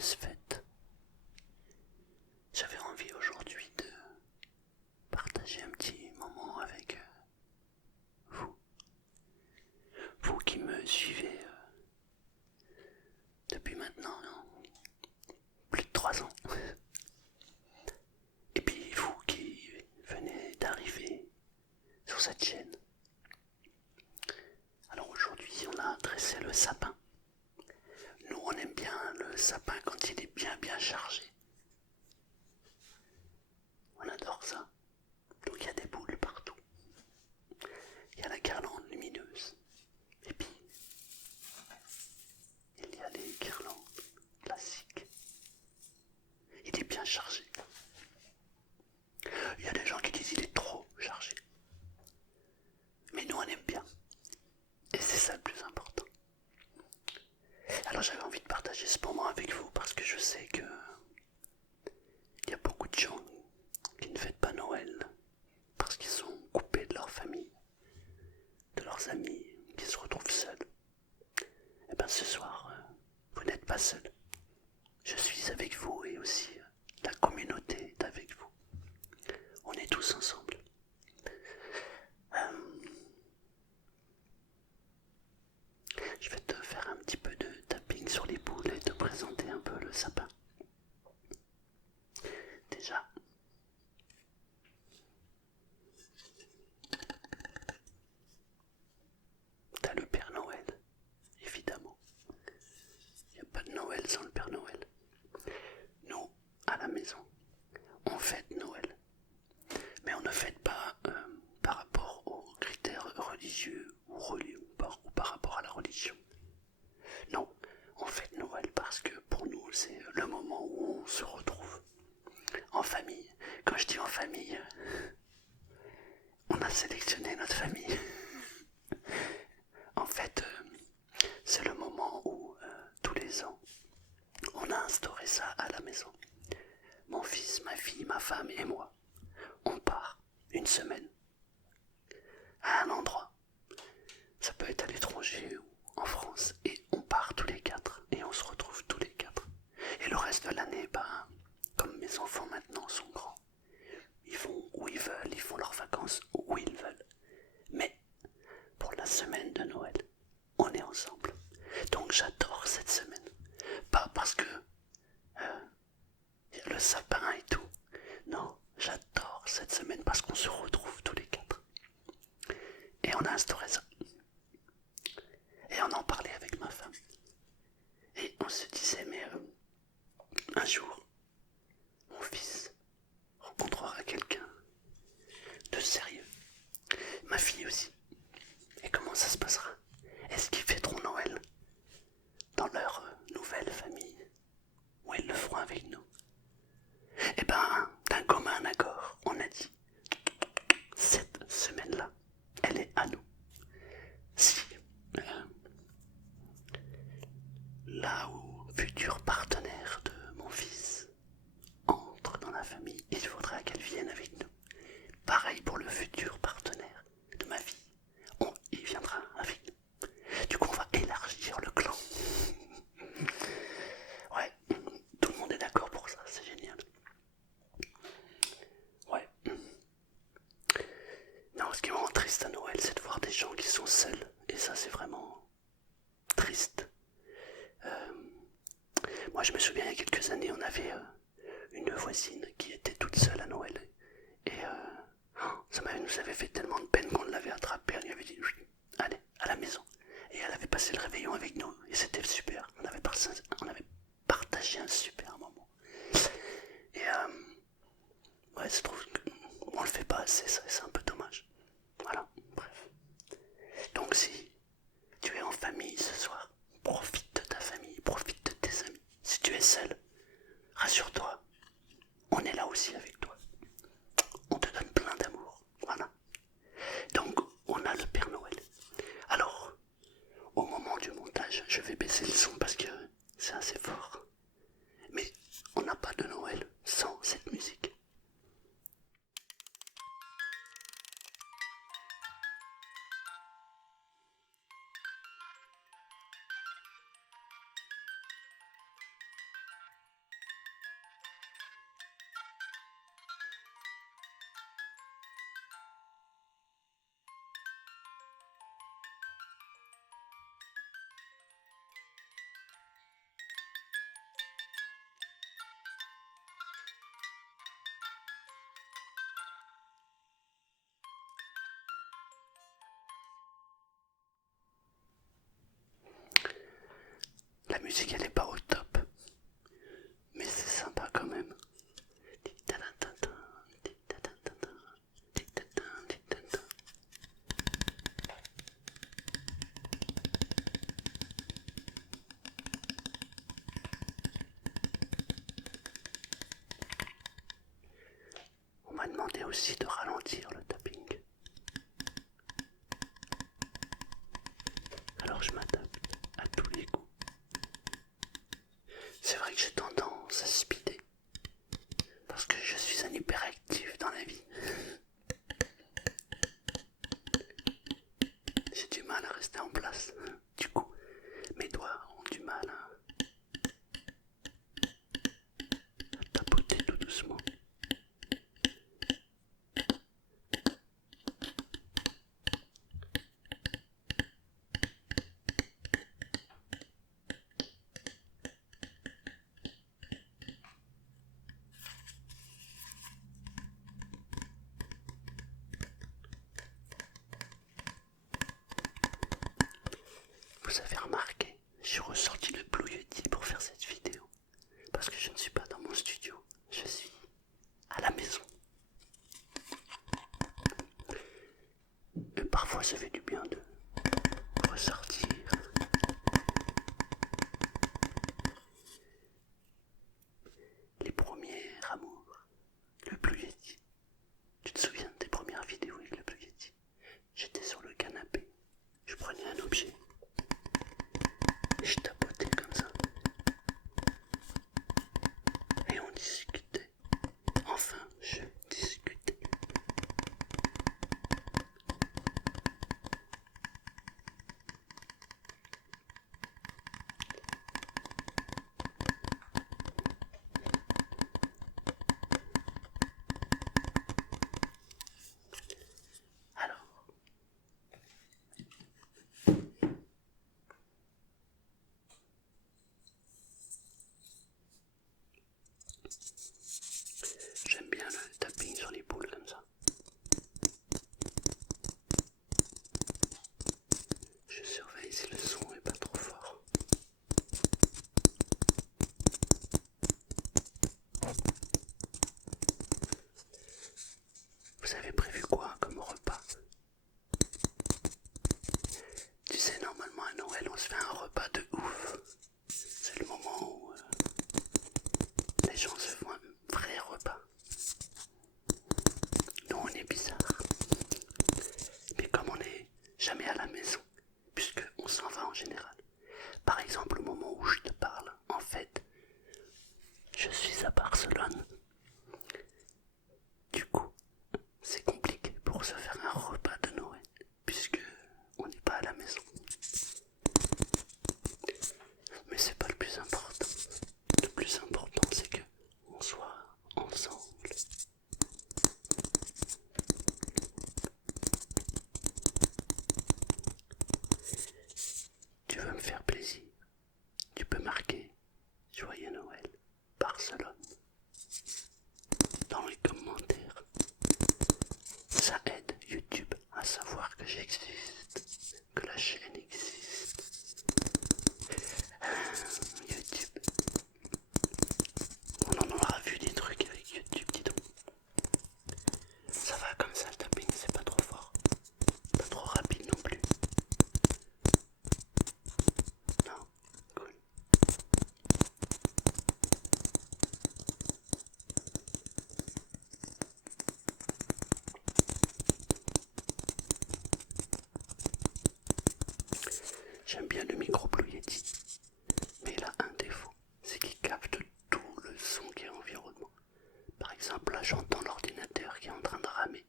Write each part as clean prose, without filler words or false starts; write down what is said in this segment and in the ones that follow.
joyeuse fête. J'avais envie aujourd'hui de partager un petit moment avec vous. Vous qui me suivez depuis maintenant plus de 3 ans. Et puis vous qui venez d'arriver sur cette chaîne. Alors aujourd'hui on a dressé le sapin. Nous on aime bien le sapin quand il est bien chargé. On adore ça. Donc il y a des boules partout. Il y a la guirlande lumineuse. Et puis il y a les guirlandes classiques. Il est bien chargé. Il y a des gens qui disent qu'il est trop chargé. Mais nous on aime bien. Et c'est ça le plus important. Alors j'avais envie de partager ce moment avec vous parce que je sais que il y a beaucoup de gens qui ne fêtent pas Noël parce qu'ils sont coupés de leur famille, de leurs amis, qui se retrouvent seuls. Et bien ce soir, vous n'êtes pas seuls. Je suis avec vous et aussi la communauté est avec vous. On est tous ensemble. Je vais te faire un petit peu de tapping sur les boules et te présenter un peu le sapin. Déjà, t'as le Père Noël, évidemment. Il n'y a pas de Noël sans le Père Noël. Nous, à la maison, on fête Noël. Mais on ne fête pas par rapport aux critères religieux ou par rapport à la religion. Non, on fête Noël parce que pour nous, c'est le moment où on se retrouve en famille. Quand je dis en famille, on a sélectionné notre famille. En fait, c'est le moment où, tous les ans, on a instauré ça à la maison. Mon fils, ma fille, ma femme et moi, on part une semaine à un endroit. Ça peut être à l'étranger ou en France. Et on part tous les 4 et on se retrouve tous les 4. Et le reste de l'année, comme mes enfants maintenant sont grands, ils vont où ils veulent, ils font leurs vacances où ils veulent. Mais pour la semaine de Noël, on est ensemble. Donc j'adore cette semaine. Pas parce que y a le sapin et tout. Non, j'adore cette semaine parce qu'on se retrouve tous les 4. Et on a instauré ça. Et on en parlait avec ma femme. Et on se disait, mais un jour, mon fils rencontrera quelqu'un de sérieux. Ma fille aussi. Et comment ça se passera? Est-ce qu'ils fêteront Noël dans leur nouvelle famille? Ou ils le feront avec nous? Eh ben, d'un commun accord, on a dit, cette semaine-là, elle est à nous. Si là où futur partenaire de mon fils entre dans la famille, il faudra qu'elle vienne avec nous. Pareil pour le futur partenaire de ma fille. Il viendra avec nous. Du coup, on va élargir le clan. Ouais, tout le monde est d'accord pour ça, c'est génial. Ouais. Non, ce qui me rend triste à Noël, c'est de voir des gens qui sont seuls. Et ça, c'est vraiment triste. Moi, je me souviens, il y a quelques années, on avait une voisine qui était toute seule à Noël. Et ça nous avait fait tellement de peine qu'on l'avait attrapée. On lui avait dit, allez, à la maison. Et elle avait passé le réveillon avec nous. Et c'était super. On avait partagé un super moment. Et ouais, je trouve qu'on le fait pas assez, ça, c'est un peu dommage. Voilà, bref. Donc si tu es en famille ce soir, profite de ta famille, profite de tes amis. Si tu es seul, rassure-toi, on est là aussi avec toi. On te donne plein d'amour, voilà. Donc on a le Père Noël. Alors, au moment du montage, je vais baisser le son parce que c'est assez fort. Mais on n'a pas de Noël sans cette musique. musique elle est pas au top, mais c'est sympa quand même. On m'a demandé aussi de ralentir le tapping. Alors je m'adapte à tous les goûts. C'est vrai que j'ai tendance à speeder, parce que je suis un hyperactif dans la vie. J'ai du mal à rester en place. Du coup, mes doigts ont du mal à tapoter tout doucement. Vous avez remarqué, j'ai ressorti le Blue Yeti pour faire cette vidéo. Parce que je ne suis pas dans mon studio, je suis à la maison. Et parfois ça fait du bien de ressortir. Les premiers amours, le Blue Yeti. Tu te souviens de tes premières vidéos avec le Blue Yeti? J'étais sur le canapé, je prenais un objet, et je tapotais comme ça. Et on discutait. Enfin, je discutais. Alors, j'aime bien le tapping sur les boules comme ça. Je surveille si le son est pas trop fort. Vous avez prévu quoi comme repas? Tu sais, normalement à Noël on se fait un repas de ouf. C'est le moment où les gens se font un vrai repas. Nous on est bizarre. Mais comme on n'est jamais à la maison, puisque on s'en va en général. Par exemple, au moment où je te parle, en fait, je suis à Barcelone. Du coup, c'est compliqué pour se faire un repas de Noël, puisque on n'est pas à la maison. Mais c'est pas le plus important. Le plus important, c'est que on soit ensemble. Tu veux me faire plaisir? Tu peux marquer Joyeux Noël, Barcelone dans les commentaires. Ça aide YouTube à savoir que j'existe, que la chaîne existe. YouTube. On en aura vu des trucs avec YouTube, dis donc. Ça va comme ça le tapping, c'est pas trop fort. Pas trop rapide non plus. Non, cool. J'aime bien le micro Blue Yeti, mais il a un défaut, c'est qu'il capte tout le son qui est environnement. Par exemple, là j'entends l'ordinateur qui est en train de ramer.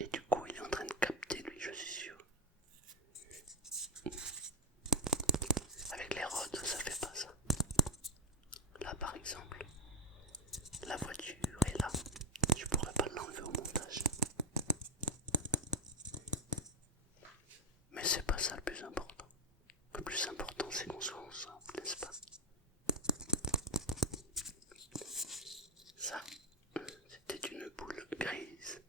Et du coup, il est en train de capter lui, je suis sûr. Avec les rods, ça fait pas ça. Là par exemple, la voiture est là. Je pourrais pas l'enlever au montage. Mais c'est pas ça le plus important. Le plus important, c'est qu'on soit ensemble, n'est-ce pas? Ça, c'était une boule grise.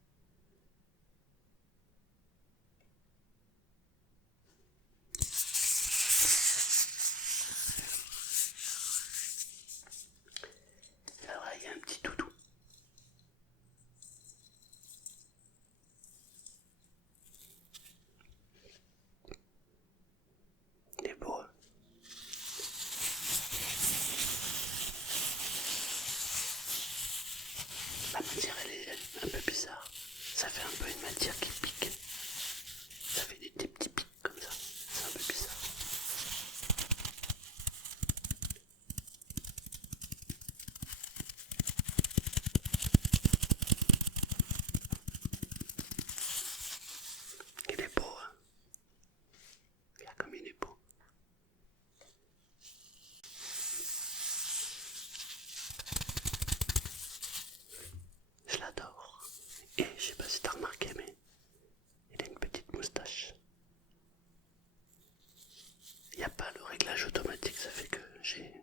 ça fait que j'ai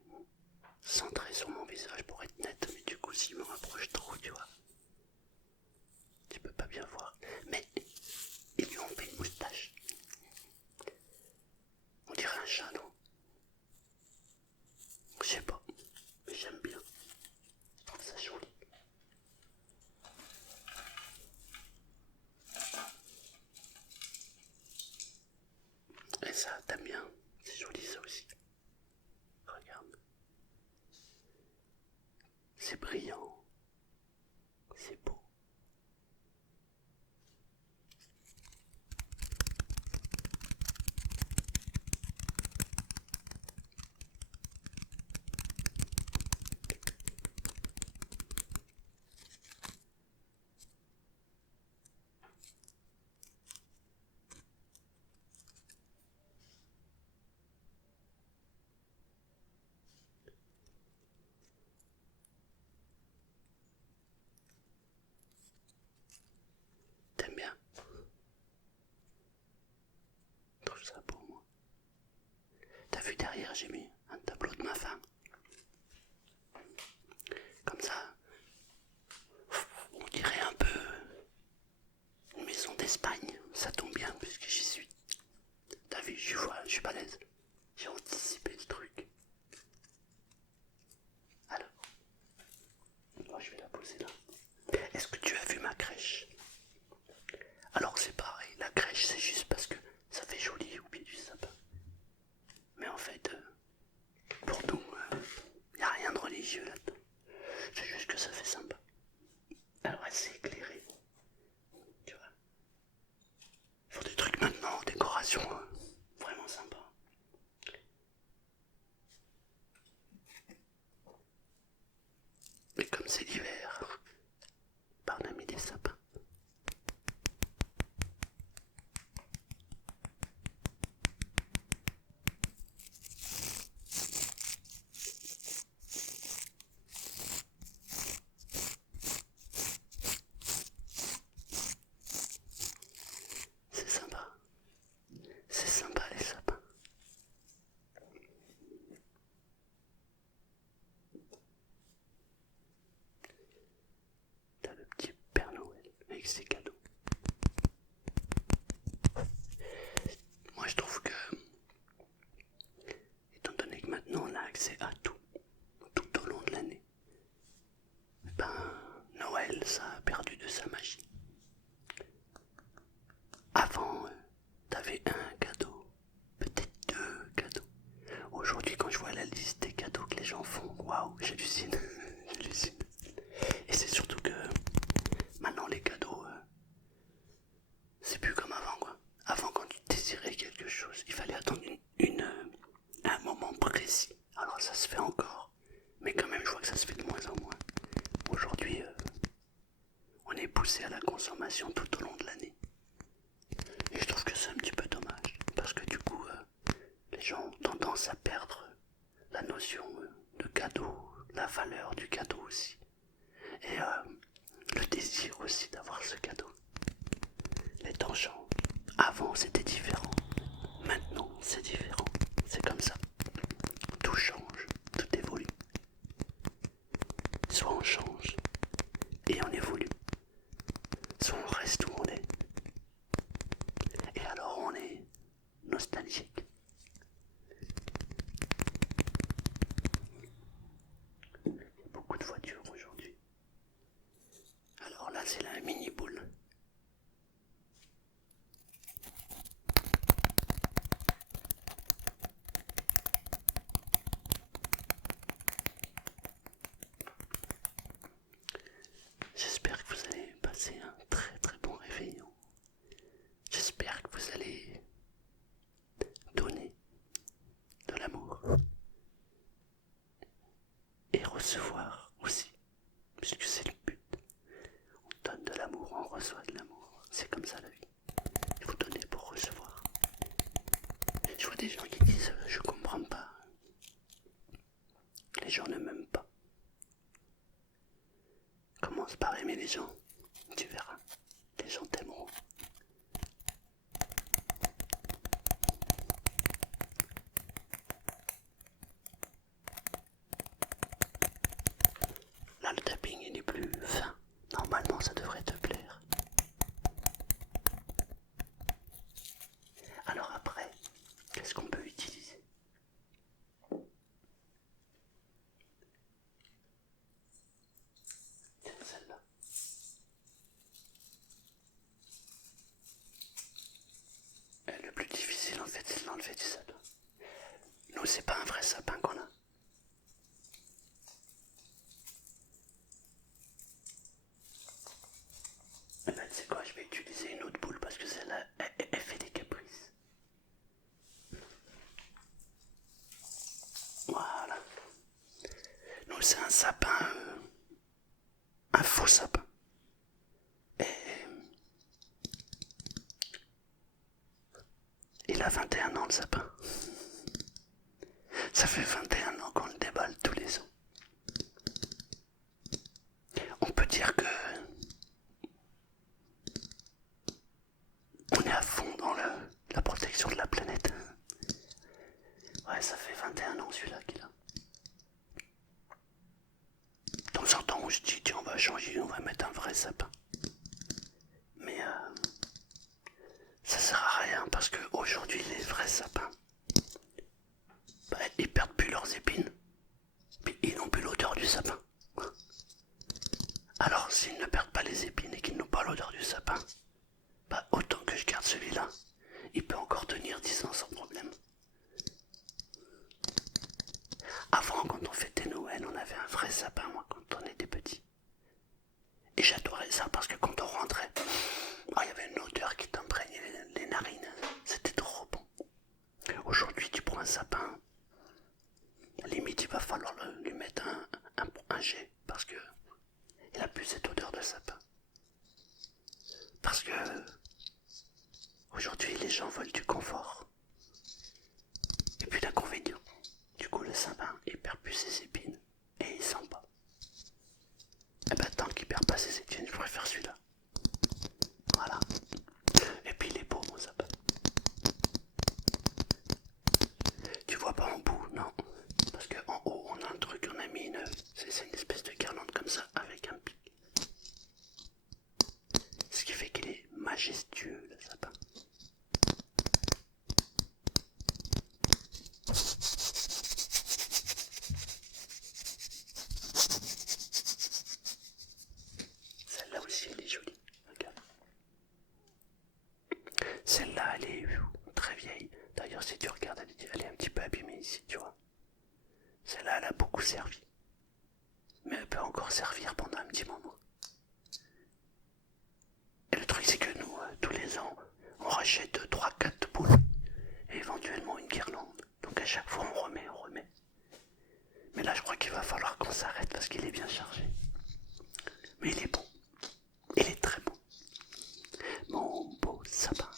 centré sur mon visage pour être net, mais du coup s'il me rapproche trop, tu vois, tu peux pas bien voir. Mais ils lui ont fait une moustache. On dirait un chat, non? Je sais pas, mais j'aime bien. Je trouve ça joli. Et ça, t'aimes bien? C'est joli ça aussi. Regarde. C'est brillant. C'est beau. T'aimes bien? Je trouve ça beau, moi. T'as vu derrière, j'ai mis un tableau de ma femme. Comme ça, on dirait un peu une maison d'Espagne. Ça tombe bien puisque j'y suis. T'as vu, je suis balèze. J'ai anticipé le truc. Alors, moi je vais la poser là. Est-ce que tu as vu ma crèche? Alors c'est pareil, la crèche c'est juste parce que ça fait joli au pied du sapin. Mais en fait, pour nous, y a rien de religieux là-dedans. C'est juste que ça fait sympa. Alors elle s'est éclairée. Tu vois. Il faut des trucs maintenant, décoration, vraiment sympa. Et comme c'est l'hiver, bah on a mis des sapins. C'est sympa. C'est sympa les sapins. T'as le petit Père Noël avec ses cadeaux. Moi je trouve que, étant donné que maintenant on a accès à tout au long de l'année, ben Noël ça a perdu de sa magie. Avant, t'avais un cadeau, peut-être deux cadeaux. Aujourd'hui quand je vois la liste des cadeaux que les gens font, waouh, j'hallucine, j'hallucine. Et c'est surtout que maintenant les cadeaux, c'est plus comme avant quoi. Avant quand tu désirais quelque chose, il fallait attendre un moment précis. Alors ça se fait encore, mais quand même je vois que ça se fait de moins en moins. Aujourd'hui, on est poussé à la consommation tout au long de l'année. Et je trouve que c'est un petit peu dommage, parce que du coup, les gens ont tendance à perdre la notion de cadeau, la valeur du cadeau aussi. Et le désir aussi d'avoir ce cadeau. Les temps changent. Avant c'était différent. Maintenant c'est différent. C'est comme ça. Tout change, tout évolue. Soit on change et on évolue. Soit on reste où on est. Et alors on est nostalgique. Il y a beaucoup de voitures aujourd'hui. Alors là c'est la mini boule. J'espère que vous allez passer un très très bon réveillon. J'espère que vous allez donner de l'amour et recevoir aussi, puisque c'est le but. On donne de l'amour, on reçoit de l'amour. C'est comme ça la vie. Il faut donner pour recevoir. Je vois des gens qui disent je comprends pas. Les gens ne m'aiment pas. Commence par aimer les gens. Tu verras. Les gens t'aimeront. nous, c'est pas un vrai sapin qu'on a. Eh ben, tu sais quoi, je vais utiliser une autre boule parce que celle-là, elle fait des caprices. Voilà. Nous, c'est un sapin, un faux sapin. Et il a 21 ans, le sapin. Ça fait 21 ans qu'on le déballe tous les ans. On peut dire que on est à fond dans la protection de la planète. Ouais, ça fait 21 ans celui-là qu'il a. De temps en temps, on se dit, tiens, on va changer, on va mettre un vrai sapin. Mais ça sert à rien parce qu'aujourd'hui, les vrais sapins, bah, ils perdent plus leurs épines. Puis ils n'ont plus l'odeur du sapin. Alors, s'ils ne perdent pas les épines et qu'ils n'ont pas l'odeur du sapin, bah, autant que je garde celui-là. Il peut encore tenir 10 ans sans problème. Avant, quand on fêtait Noël, on avait un vrai sapin, moi, quand on était petit. Et j'adorais ça parce que quand on rentrait, il y avait une odeur qui t'imprégnait les narines. C'était trop bon. Aujourd'hui, tu prends un sapin, limite, il va falloir lui mettre un jet parce que il a plus cette odeur de sapin. Parce que aujourd'hui, les gens veulent du confort. Et puis l'inconvénient. Du coup, le sapin, il perd plus ses épines et il sent pas. Et ben, tant qu'il perd pas ses épines, je préfère celui-là. Voilà. Et puis il est beau, mon sapin. Tu vois pas en bout, non. Parce qu'en haut, on a un truc, on a mis c'est une espèce de guirlande comme ça, avec un pic. Ce qui fait qu'il est majestueux, le sapin. Celle-là aussi, elle est jolie. Regarde. Celle-là, elle est très vieille. D'ailleurs, si tu regardes, elle est un petit peu abîmée ici, tu vois. Celle-là, elle a beaucoup servi. Mais elle peut encore servir pendant un petit moment. Et le truc, c'est que nous, tous les ans, on rachète 3, 4 boules. Et éventuellement une guirlande. Donc à chaque fois, on remet. Mais là, je crois qu'il va falloir qu'on s'arrête parce qu'il est bien chargé. Mais il est bon. Il est très bon. Mon beau sapin.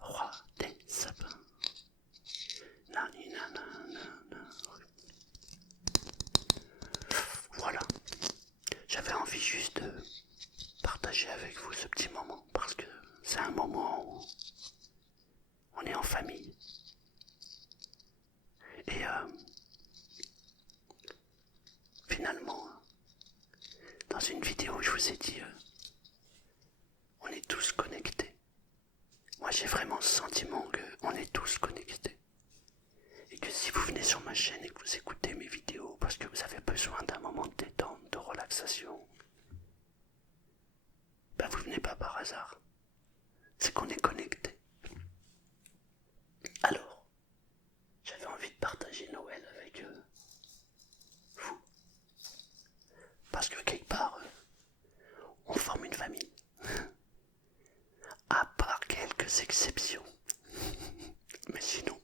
Roi des sapins. Nani nanana. Voilà. J'avais envie juste de partager avec vous ce petit moment parce que c'est un moment où on est en famille. Et finalement, dans une vidéo, je vous ai dit, on est tous connectés. Moi, j'ai vraiment le sentiment qu'on est tous connectés. Et que si vous venez sur ma chaîne et que vous écoutez mes vidéos parce que vous avez besoin d'un moment de détente, de relaxation, ben vous venez pas par hasard. C'est qu'on est connectés. Alors, j'avais envie de partager Noël avec vous. Parce que quelque part, on forme une famille. À part quelques exceptions. Mais sinon,